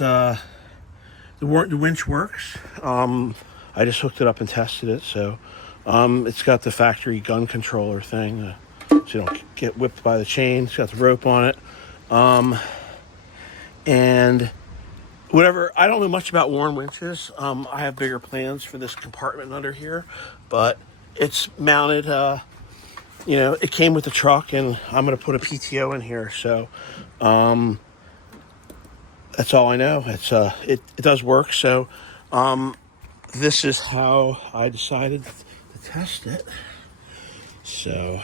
it's the winch works. I just hooked it up and tested it, so it's got the factory gun controller thing, so you don't get whipped by the chain. It's got the rope on it, and whatever. I don't know much about Warren winches. I have bigger plans for this compartment under here, but it's mounted. You know, it came with the truck, and I'm going to put a PTO in here, so that's all I know. It does work, so this is how I decided to test it. So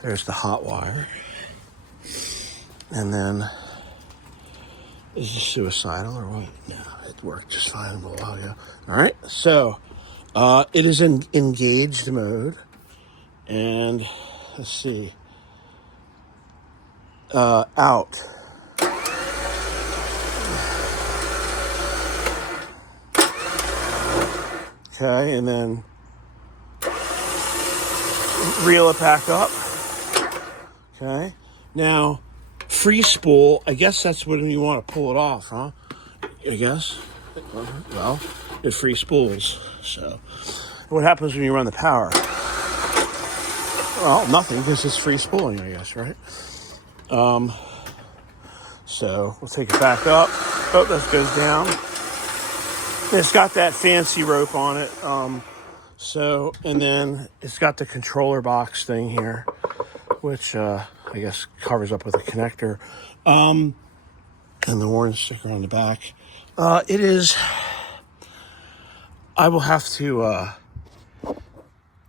there's the hot wire, and then is this suicidal or what? No, it worked just fine a little while ago. All right, so it is in engaged mode, and let's see, out. Okay, and then reel it back up. Okay, now free spool. I guess that's when you want to pull it off, huh? I guess. Well, it free spools. So, what happens when you run the power? Well, nothing, because it's free spooling, I guess, right? So we'll take it back up. Oh, this goes down. It's got that fancy rope on it. So, and then it's got the controller box thing here, which I guess covers up with a connector. And the warning sticker on the back. It is, I will have to,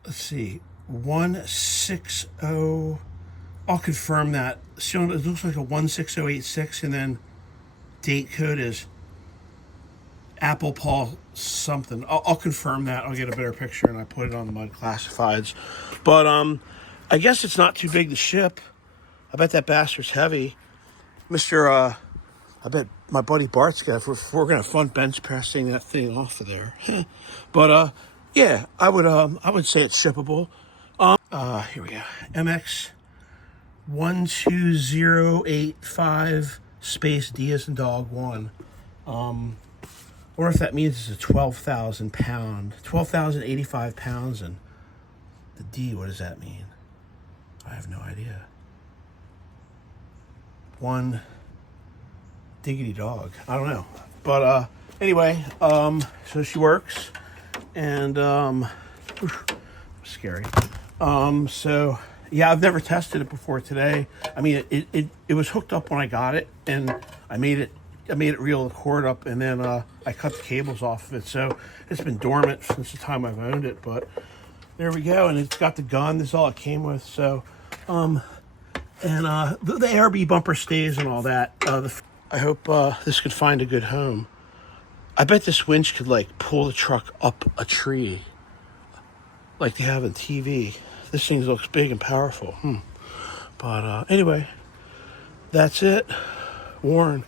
let's see, 160, I'll confirm that. So it looks like a 16086, and then date code is Apple Paul something. I'll confirm that. I'll get a better picture and I put it on the Mud Classifieds. But I guess it's not too big to ship. I bet that bastard's heavy. I bet my buddy Bart's got, if we're gonna have fun bench pressing that thing off of there. But yeah, I would say it's shippable. Here we go. MX12085 space D as in dog 1. Or if that means it's a 12,085 pounds, and the D, what does that mean? I have no idea. One diggity dog. I don't know. But anyway, so she works, and scary. So yeah, I've never tested it before today. I mean, it was hooked up when I got it, and I made it reel the cord up, and then I cut the cables off of it. So it's been dormant since the time I've owned it, but there we go. And it's got the gun. This is all it came with. So, and the ARB bumper stays and all that. I hope this could find a good home. I bet this winch could like pull the truck up a tree like they have in TV. This thing looks big and powerful. But anyway, that's it. Warren.